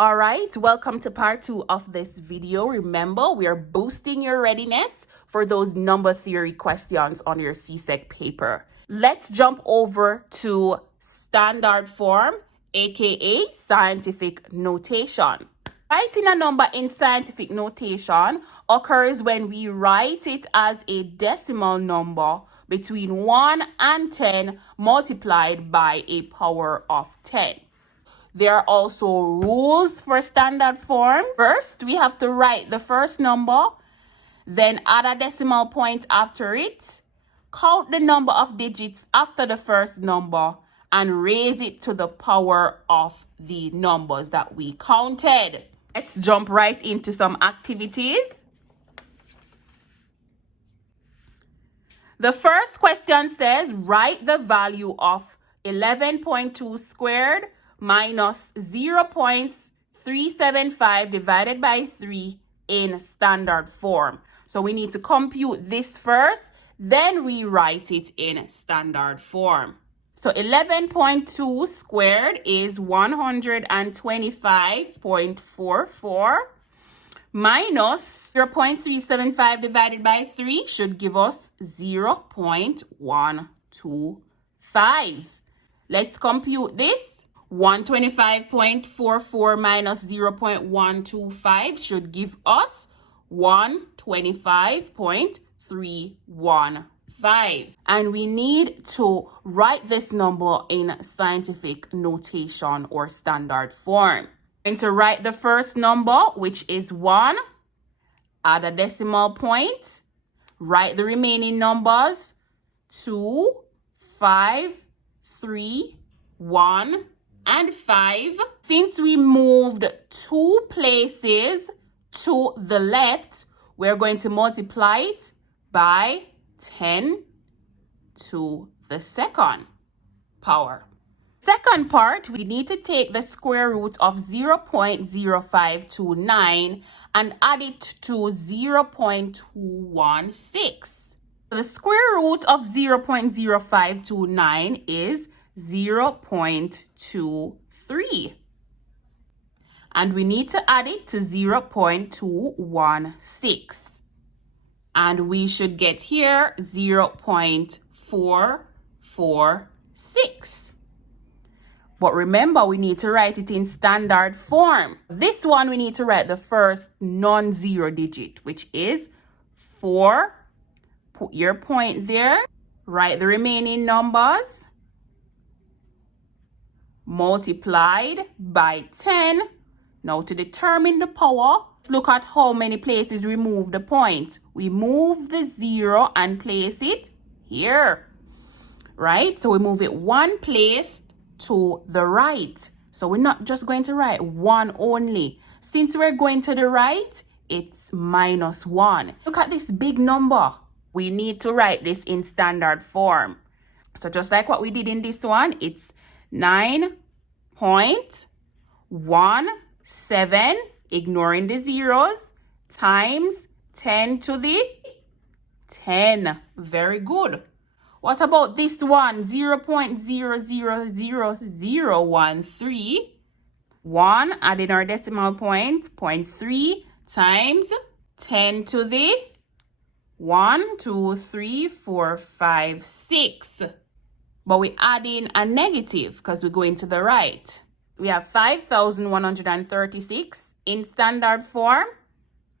All right, welcome to part 2 of this video. Remember, we are boosting your readiness for those number theory questions on your CSEC paper. Let's jump over to standard form, aka scientific notation. Writing a number in scientific notation occurs when we write it as a decimal number between 1 and 10 multiplied by a power of 10. There are also rules for standard form. First, we have to write the first number, then add a decimal point after it, count the number of digits after the first number, and raise it to the power of the numbers that we counted. Let's jump right into some activities. The first question says, write the value of 11.2 squared minus 0.375 divided by 3 in standard form. So we need to compute this first, then we write it in standard form. So 11.2 squared is 125.44 minus 0.375 divided by 3 should give us 0.125. Let's compute this. 125.44 minus 0.125 should give us 125.315. And we need to write this number in scientific notation or standard form. I'm going to write the first number, which is 1, add a decimal point, write the remaining numbers 2, 5, 3, 1, and 5. Since we moved 2 places to the left, we're going to multiply it by 10 to the second power. Second part, we need to take the square root of 0.0529 and add it to 0.216. The square root of 0.0529 is 0.23. And we need to add it to 0.216. And we should get here 0.446. But remember, we need to write it in standard form. This one, we need to write the first non-zero digit, which is 4. Put your point there. Write the remaining numbers. Multiplied by 10. Now to determine the power, let's look at how many places we move the point. We move the 0 and place it here, right? So we move it 1 place to the right. So we're not just going to write 1 only. Since we're going to the right, it's minus 1. Look at this big number. We need to write this in standard form. So just like what we did in this one, it's 9.17, ignoring the zeros, times 10 to the 10. Very good. What about this one? 0.000013. 1, adding our decimal point, 0.3 times 10 to the 1, 2, 3, 4, 5, 6. But we add in a negative because we're going to the right. We have 5,136 in standard form.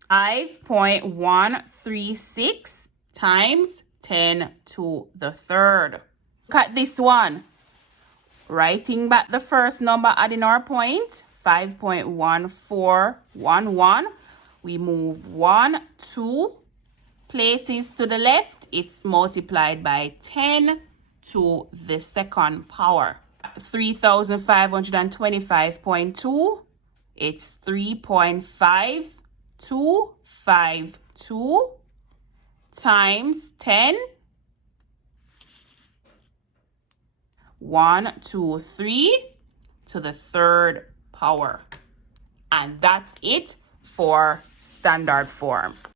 5.136 times 10 to the third. Look at this one. Writing back the first number, adding our point, 5.1411. We move 1, 2 places to the left. It's multiplied by 10 to the second power. 3,525.2. It's 3.5252 times 10. 1, 2, 3 to the third power. And that's it for standard form.